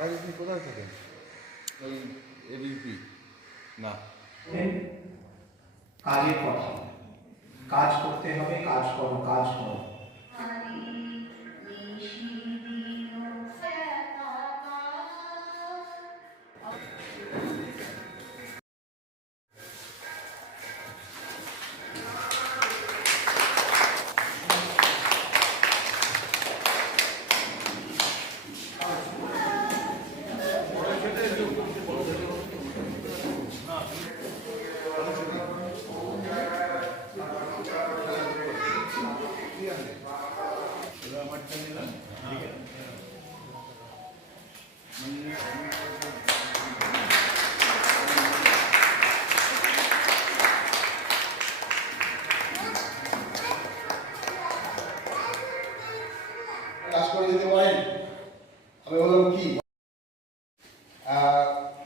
আগে আপনি কোথায় থাকেন? ওই এবিপি না। কাজের কথা। কাজ করতে হবে কাজ করো কাজ করো। কাজ করে দিতে পারেন? আমি বললাম, কি?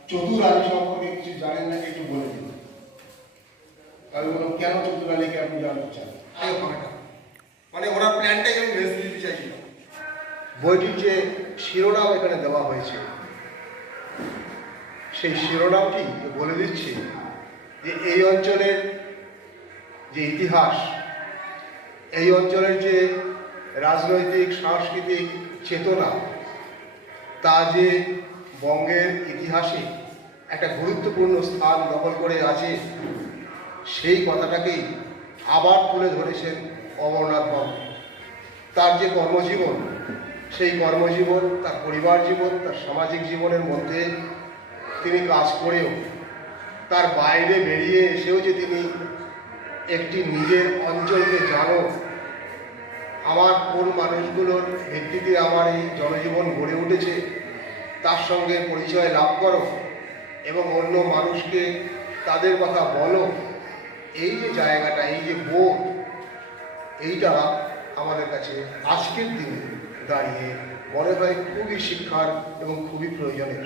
চতুর আলী সম্পর্কে কিছু জানেন নাকি একটু বলে দিন। আমি বললাম, কেন চতুর আপনি জানতে চান? বইটির যে শিরোনাম এখানে দেওয়া হয়েছে, সেই শিরোনামটি বলে দিচ্ছি যে এই অঞ্চলের যে ইতিহাস, এই অঞ্চলের যে রাজনৈতিক, সাংস্কৃতিক চেতনা, তা যে বঙ্গের ইতিহাসে একটা গুরুত্বপূর্ণ স্থান দখল করে আছে, সেই কথাটাকেই আবার তুলে ধরেছেন অমরনাথ বাবু। তার যে কর্মজীবন সেই কর্মজীবন, তার পরিবার জীবন, তার সামাজিক জীবনের মধ্যে তিনি কাজ করেও তার বাইরে বেরিয়ে এসেও যে তিনি একটি নিজের অঞ্চলকে জানো, আমার কোন মানুষগুলোর ভিত্তিতে আমার এই জনজীবন গড়ে উঠেছে, তার সঙ্গে পরিচয় লাভ করো এবং অন্য মানুষকে তাদের কথা বলো, এই যে জায়গাটা, এই যে বোধ, এইটা আমাদের কাছে আজকের দিনে দাঁড়িয়ে মনে হয় খুবই শিক্ষার এবং খুবই প্রয়োজনের।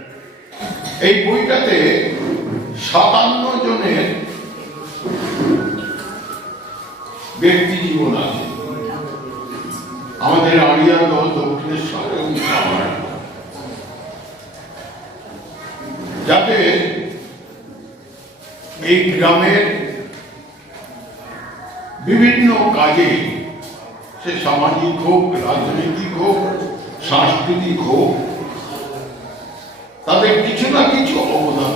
এই বইটাতে সাতান্ন জনের ব্যক্তি জীবন আছে। আমাদের আড়িয়াদহ দক্ষিণেশ্বর এবং সাভার যাতে এই গ্রামের বিভিন্ন কাজে সে সামাজিক হোক রাজনৈতিক হোক সাংস্কৃতিক হোক তাদের কিছু না কিছু অবদান